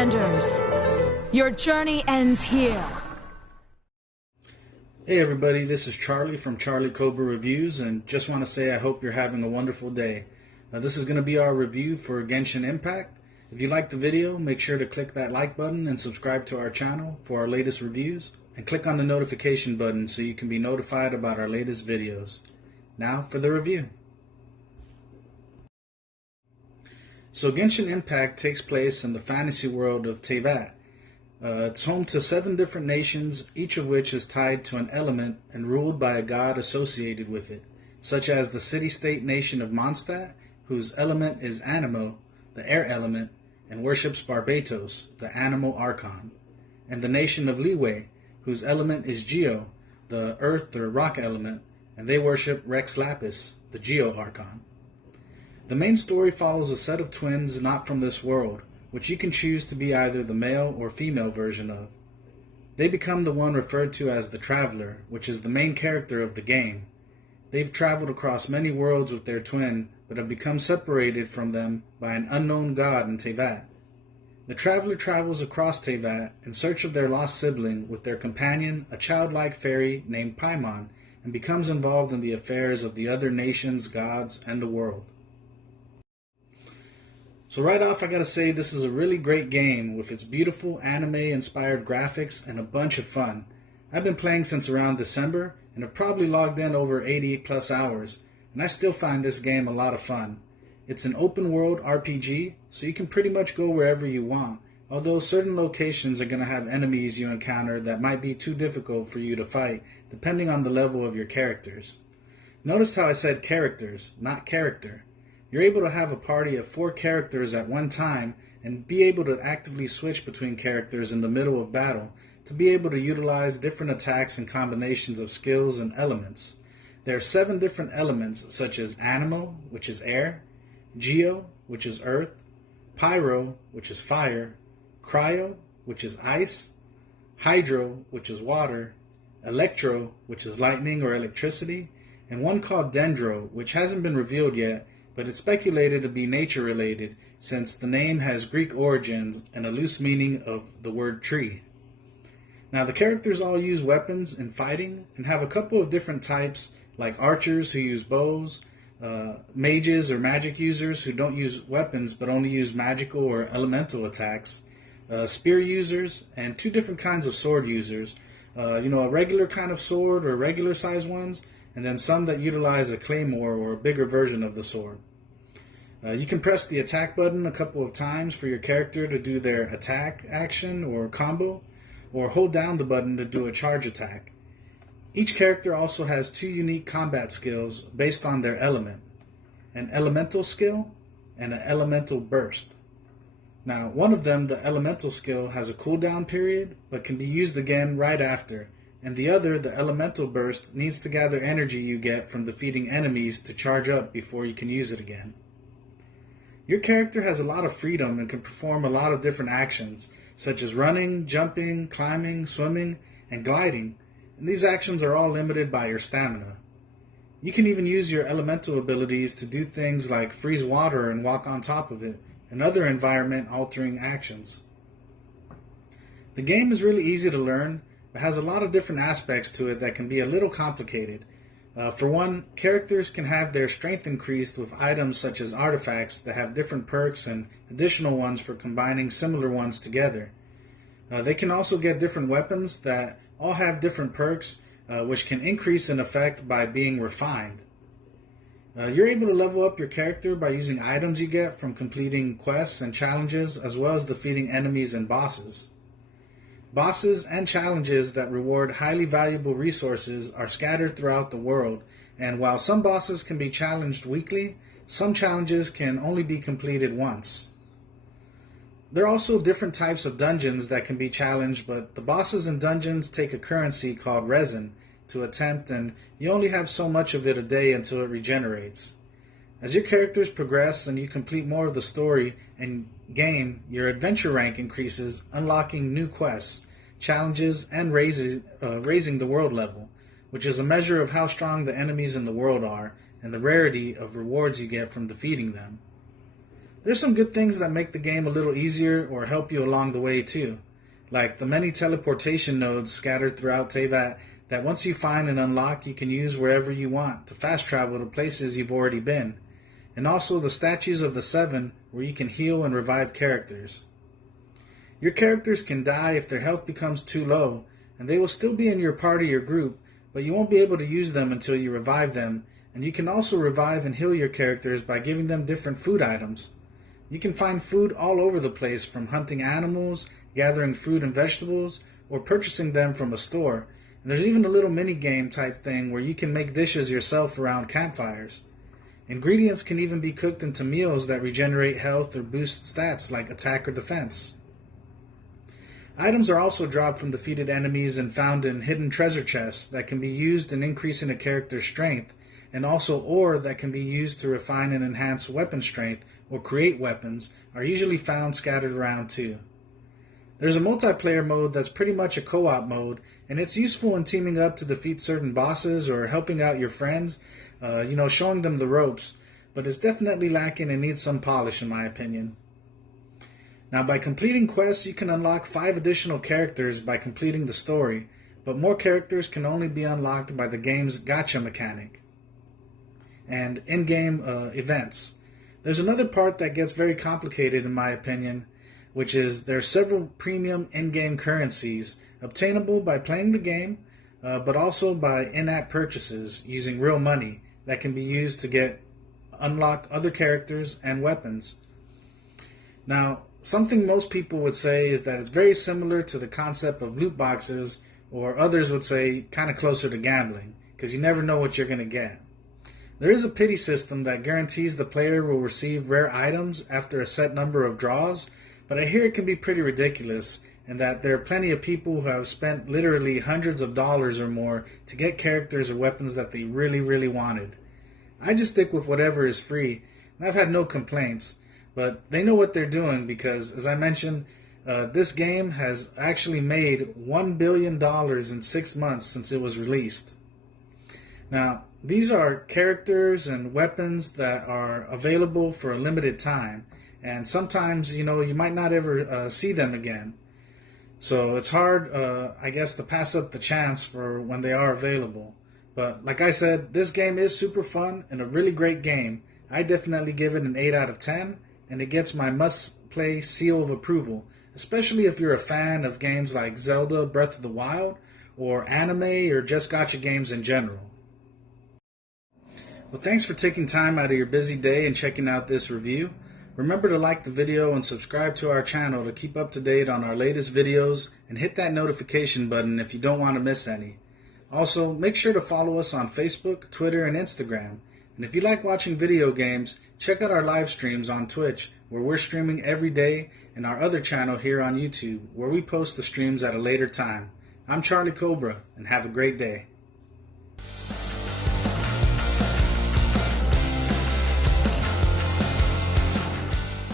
Commanders. Your journey ends here. Hey everybody, this is Charlie from Charlie Cobra Reviews, and just want to say I hope you're having a wonderful day. This is going to be our review for Genshin Impact. If you liked the video, make sure to click that like button and subscribe to our channel for our latest reviews, and click on the notification button so you can be notified about our latest videos. Now for the review. So Genshin Impact takes place in the fantasy world of Teyvat. It's home to 7 different nations, each of which is tied to an element and ruled by a god associated with it, such as the city-state nation of Mondstadt, whose element is Anemo, the air element, and worships Barbatos, the animal archon, and the nation of Liyue, whose element is Geo, the earth or rock element, and they worship Rex Lapis, the Geo archon. The main story follows a set of twins not from this world, which you can choose to be either the male or female version of. They become the one referred to as the Traveler, which is the main character of the game. They've traveled across many worlds with their twin, but have become separated from them by an unknown god in Teyvat. The Traveler travels across Teyvat in search of their lost sibling with their companion, a childlike fairy named Paimon, and becomes involved in the affairs of the other nations, gods, and the world. So right off, I gotta say this is a really great game with its beautiful anime-inspired graphics and a bunch of fun. I've been playing since around December and have probably logged in over 80 plus hours, and I still find this game a lot of fun. It's an open-world RPG, so you can pretty much go wherever you want, although certain locations are going to have enemies you encounter that might be too difficult for you to fight, depending on the level of your characters. Notice how I said characters, not character. You're able to have a party of 4 characters at one time and be able to actively switch between characters in the middle of battle to be able to utilize different attacks and combinations of skills and elements. There are 7 different elements such as Anemo, which is air, Geo, which is earth, Pyro, which is fire, Cryo, which is ice, Hydro, which is water, Electro, which is lightning or electricity, and one called Dendro, which hasn't been revealed yet, but it's speculated to be nature-related since the name has Greek origins and a loose meaning of the word tree. Now the characters all use weapons in fighting and have a couple of different types, like archers who use bows, mages or magic users who don't use weapons but only use magical or elemental attacks, spear users, and 2 different kinds of sword users, a regular kind of sword or regular size ones, and then some that utilize a claymore or a bigger version of the sword. You can press the attack button a couple of times for your character to do their attack action or combo, or hold down the button to do a charge attack. Each character also has 2 unique combat skills based on their element, an elemental skill and an elemental burst. Now, one of them, the elemental skill, has a cooldown period but can be used again right after, and the other, the elemental burst, needs to gather energy you get from defeating enemies to charge up before you can use it again. Your character has a lot of freedom and can perform a lot of different actions, such as running, jumping, climbing, swimming, and gliding, and these actions are all limited by your stamina. You can even use your elemental abilities to do things like freeze water and walk on top of it, and other environment-altering actions. The game is really easy to learn, but has a lot of different aspects to it that can be a little complicated. For one, characters can have their strength increased with items such as artifacts that have different perks and additional ones for combining similar ones together. They can also get different weapons that all have different perks, which can increase in effect by being refined. You're able to level up your character by using items you get from completing quests and challenges, as well as defeating enemies and bosses. Bosses and challenges that reward highly valuable resources are scattered throughout the world, and while some bosses can be challenged weekly, some challenges can only be completed once. There are also different types of dungeons that can be challenged, but the bosses and dungeons take a currency called resin to attempt, and you only have so much of it a day until it regenerates. As your characters progress and you complete more of the story and game, your adventure rank increases, unlocking new quests, challenges, and raising the world level, which is a measure of how strong the enemies in the world are and the rarity of rewards you get from defeating them. There's some good things that make the game a little easier or help you along the way too, like the many teleportation nodes scattered throughout Teyvat that once you find and unlock you can use wherever you want to fast travel to places you've already been, and also the statues of the Seven where you can heal and revive characters. Your characters can die if their health becomes too low, and they will still be in your party or group, but you won't be able to use them until you revive them, and you can also revive and heal your characters by giving them different food items. You can find food all over the place, from hunting animals, gathering fruit and vegetables, or purchasing them from a store. And there's even a little mini-game type thing where you can make dishes yourself around campfires. Ingredients can even be cooked into meals that regenerate health or boost stats like attack or defense. Items are also dropped from defeated enemies and found in hidden treasure chests that can be used in increasing a character's strength, and also ore that can be used to refine and enhance weapon strength or create weapons are usually found scattered around too. There's a multiplayer mode that's pretty much a co-op mode, and it's useful in teaming up to defeat certain bosses or helping out your friends, showing them the ropes, but it's definitely lacking and needs some polish in my opinion. Now, by completing quests, you can unlock 5 additional characters by completing the story, but more characters can only be unlocked by the game's gacha mechanic and in-game events. There's another part that gets very complicated in my opinion, which is there are several premium in-game currencies obtainable by playing the game, but also by in-app purchases using real money that can be used to unlock other characters and weapons. Now, something most people would say is that it's very similar to the concept of loot boxes, or others would say kind of closer to gambling, because you never know what you're going to get. There is a pity system that guarantees the player will receive rare items after a set number of draws, but I hear it can be pretty ridiculous, and that there are plenty of people who have spent literally hundreds of dollars or more to get characters or weapons that they really, really wanted. I just stick with whatever is free, and I've had no complaints. But they know what they're doing because, as I mentioned, this game has actually made $1 billion in 6 months since it was released. Now, these are characters and weapons that are available for a limited time, and sometimes, you might not ever see them again. So it's hard, I guess, to pass up the chance for when they are available. But like I said, this game is super fun and a really great game. I definitely give it an 8 out of 10. And it gets my must-play seal of approval, especially if you're a fan of games like Zelda Breath of the Wild, or anime, or just gacha games in general. Well, thanks for taking time out of your busy day and checking out this review. Remember to like the video and subscribe to our channel to keep up to date on our latest videos, and hit that notification button if you don't want to miss any. Also, make sure to follow us on Facebook, Twitter, and Instagram. And if you like watching video games, check out our live streams on Twitch, where we're streaming every day, and our other channel here on YouTube, where we post the streams at a later time. I'm Charlie Cobra, and have a great day.